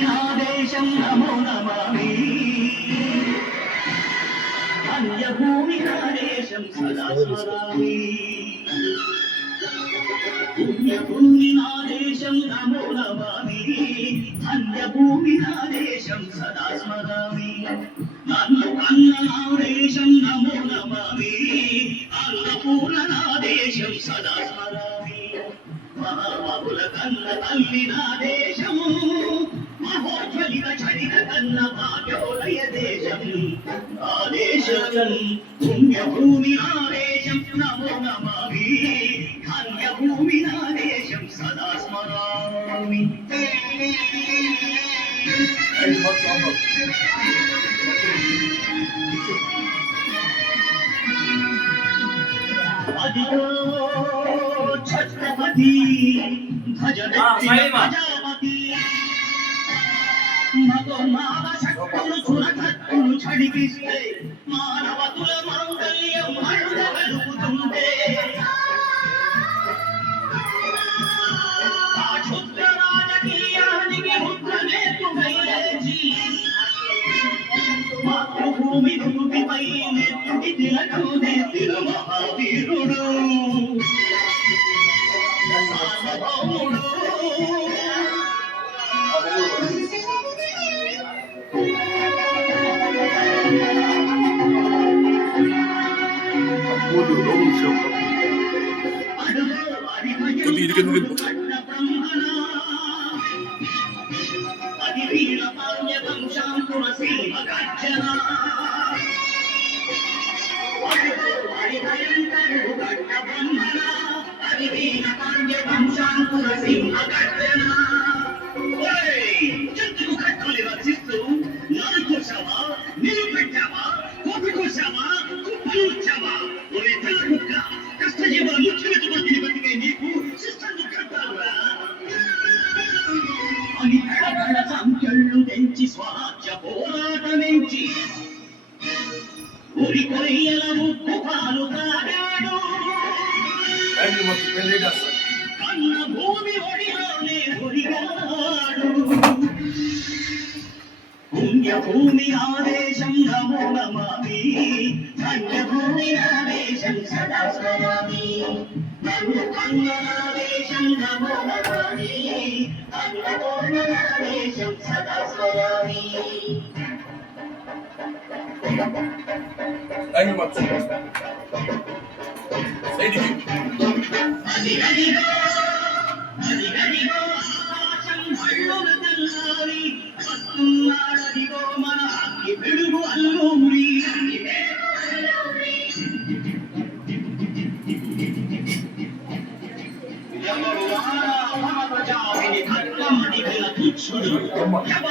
నాదేశం నమో నమామి అన్యభూమి నాదేశం సదా స్మరామి పుణ్యభూమి నాదేశం నమో నమామి అన్యభూమి నాదేశం సదా స్మరామి నన్ను కన్న నాదేశం నమో నమామి అన్నపూర్ణ నాదేశం సదా స్మరామి మహామహుల కన్న తల్లి నాదేశము మహోజ్వలిత చరిత కన్న భాగ్యోదయ దేశం ఆదేశం పుణ్యభూమి ఆదేశం నమో నమామి ధన్యభూమి ఆదేశం సదా స్మరామి అదిగో ఛత్రపతి భజనెత్తిన ప్రజాపతి మగోన్మాద శక్తులు సురకత్తులు చడిపిస్తే మానవతుల మాంగల్యం అడుగలుగుతుంటే ఆ క్షుద్ర రాజకీయానికి ముద్రనేతుడై లేచి మాతృభూమి భూమిపై నెత్తుటి తిలకం నెత్తిన మహావీరుడు సార్వభౌముడు జంతువు కట్టుని రచిస్తూ నరుకోసావా నిలుపెట్టావా కోపికోసావా కుప్పలు వచ్చావా ఒరే తల కుక్క కష్టజీవుల ముఖ్యమెత్తుకొని తిని బతికే నీకు శిష్టంగా కట్టావురా అని కడగడ సంఖ్యలు తెంచి స్వరాజ్య పోరాటమించి ఉరి కొయ్యల ముక్కు పాలు తాగాడు కన్న భూమి ఒడిలోనే ఒడిగాడు పుణ్యభూమి ఆదేశం నమో నమామి ధన్యభూమి ఆదేశం సదా స్మరామి నన్ను కన్న ఆదేశం నమో నమామి అన్నపూర్ణ ఆదేశం సదా స్మరామి అదిగదిగో ఆకాశం హళ్ళున తెల్లారి వస్తున్నాడదిగో మన అగ్గి వెలుగు అల్లూరి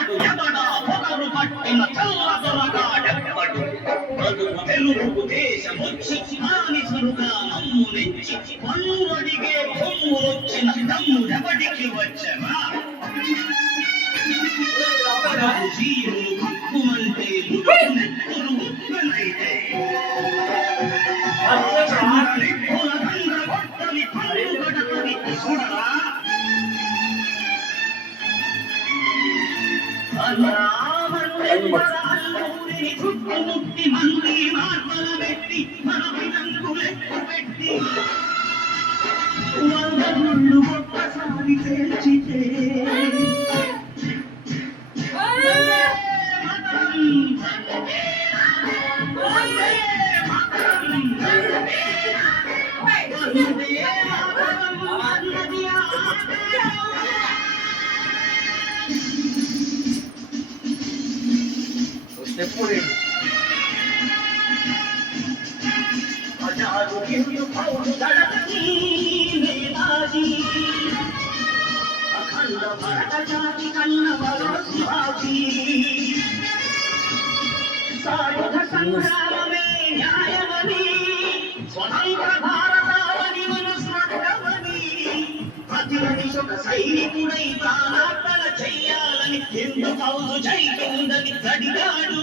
ఎవడా పొగరు పట్టిన తెల్లదొరగాడెవడు బ్రతుకు తెలుగు దేశమొచ్చి మానిసరుగా నమ్ము నెచ్చి పన్నుడిగే కొమ్ములొచ్చిన దమ్ముడెవడికి వచ్చవా జీవులు కప్పుమంటే నెత్తురు ఉప్పెనైతే నిప్పుల దండ కొట్టని పన్ను గడపని చూడరా చుట్టుముట్టి మంది మార్మల పెట్టి మనకు పెట్టి 100 గుళ్ళు ఒక్కసారి పేల్చితే అఖండ భరత జాతి కన్న వరస్వాతి సాయుధ సంగ్రామమే న్యాయమని స్వతంత్ర భారతావని మనస్మృతమని ప్రతి మనిషొక సైనికుడై ప్రాణార్పణ చెయ్యాలని ఎందు కౌసు జైకుందని గడిగాడు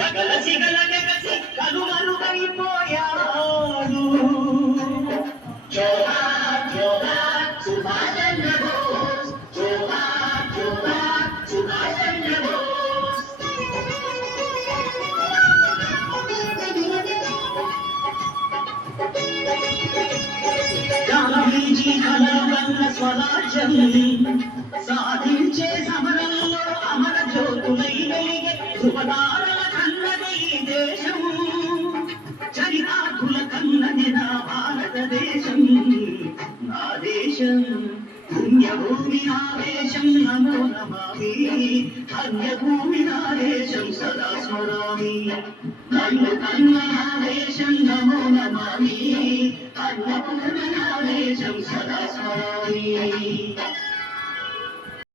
గగల సిగల నెగసి కనుమరుగైపోయాడు జోహార్ జోహార్ సుభాష్ చంద్ర బోస్ జోహార్ జోహార్ సుభాష్ చంద్ర బోస్ గాంధీజీ కలవన్న స్వరాజ్యం సాధించే సమరంలో అమర జ్యోతులై వెలిగే ధృవతారల కన్నది ఈ దేశం చరితార్థుల కన్నది నా భారతదేశం నా దేశం పుణ్యభూమి నా దేశం నమో నమామి ధన్యభూమి నా దేశం సదా స్మరామి నన్ను కన్న నా దేశం నమో నమామి ధన్యభూమి నా దేశం సదా స్మరామి